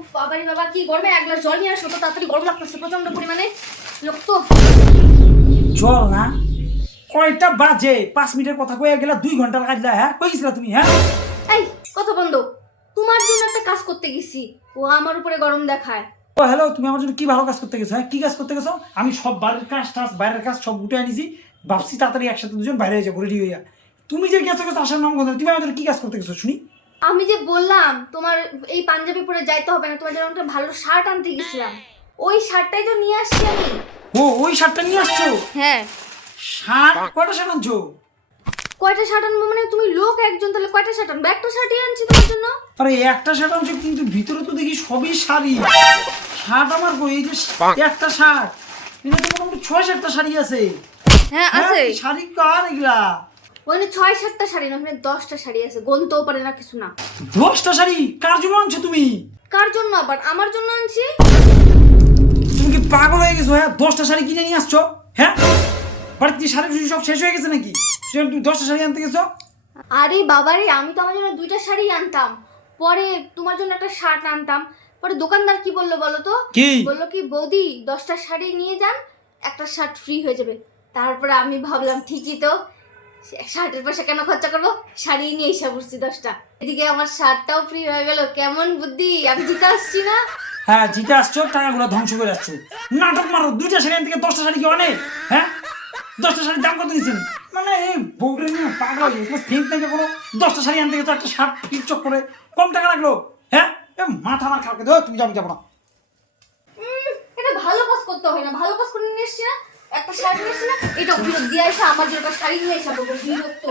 উফ বাবারে বাবা, কি গরমে এক গ্লাস জল নিয়ে আসো তো, তাড়াতাড়ি গরম লাগতেছে প্রচন্ড পরিমাণে। রক্ত জল না কয়টা বাজে 5 মিনিটের কথা কয়ে গেলা 2 ঘন্টা লাগাইলা। হ্যাঁ কই গেছিলা তুমি? হ্যাঁ এই কথা বন্ধ। তোমার জন্য একটা কাজ করতে গেছি, ও আমার উপরে গরম দেখায়। ও হ্যালো, তুমি আমার জন্য কি ভালো কাজ করতে গেছো? হ্যাঁ কি কাজ করতে গেছো? আমি সব বাড়ির কাজ টাজ বাইরের কাজ সব উঠে আনিছি, ভাবছি তাড়াতাড়ি একসাথে দুজন বাইরে হয়ে যাবো রেডি হইয়া। তুমি যে গেছো গেছো আসার নাম কথা, তুমি আমার জন্য কি কাজ করতে গেছো শুনি? আমি যে বললাম তোমার এই পাঞ্জাবি পরে যাইতে হবে না, তোমার জন্য একটা ভালো শার্ট আনতে গেছিলাম, ওই শার্টটাই তো নিয়ে আসছি আমি। ও ওই শার্টটা নিয়ে আসছো? হ্যাঁ। শার্ট কয়টা শার্ট আনছো? কয়টা শার্ট আনবো মানে? তুমি লোক একজন, তাহলে কয়টা শার্ট আনবো? একটা শার্টই আনছি তোমার জন্য। আরে একটা শার্ট আনছো কিন্তু ভিতরে তো দেখি সবই শাড়ি। শার্ট আমার কই? এই যে একটা শার্ট, এটা তো মোটামুটি 6-7টা শাড়ি আছে। হ্যাঁ আছে। হ্যাঁ, শাড়ি কার এগুলা? ওখানে 6-7টা শাড়ি না, ওখানে 10টা শাড়ি আছে, গুনতেও পারে না কিছু না। 10টা শাড়ি কার জন্য আনছো তুমি? কার জন্য আবার? আমার জন্য আনছি। তুমি কি পাগল হয়ে গেছো? হ্যাঁ 10টা শাড়ি কিনে নিয়ে আসছো? হ্যাঁ বাড়িতে কি শাড়ি সব শেষ হয়ে গেছে নাকি সেজন্য তুমি 10টা শাড়ি আনতে গেছো? আরে বাবারে, আমি তো আমার জন্য 2টা শাড়ি আনতাম, পরে তোমার জন্য একটা শার্ট আনতাম। পরে দোকানদার কি বললো বলো তো? কি বললো কি, বৌদি 10টা শাড়ি নিয়ে যান, একটা শার্ট ফ্রি হয়ে যাবে। তারপরে আমি ভাবলাম ঠিকই তো, শার্টের পয়সা কেন খরচা করবো, শাড়ি নিয়ে এসে পড়ছি 10টা। এদিকে আমার শার্টটাও ফ্রি হয়ে গেল। কেমন বুদ্ধি, আমি জিতে আসছি না? হ্যাঁ জিতে আসছো, টাকাগুলো ধ্বংস করে আসছো। নাটক মারো, 2টা শাড়ি আনতে গিয়ে 10টা শাড়ি কি অনেক? হ্যাঁ 10টা শাড়ির দাম কত দিয়েছেন? মানে এই বউটা নিয়ে পাগল হয়ে গেছে। ঠিক থেকে কোনো 10টা শাড়ি আনতে গেছো, একটা শার্ট ফ্রি চক করে কম টাকা লাগলো। হ্যাঁ এ মাথা আমার খারাপ করে দাও, তুমি যাবো না। এটা ভালো কাজ করতে হয় না? ভালো কাজ করে নিয়ে এসছি না, একটা শাড়ি নিয়ে এসছি না, এটা ফেরত দিয়ে এসে আমার জন্য একটা শাড়ি নিয়ে এসে বলবো বিরক্ত।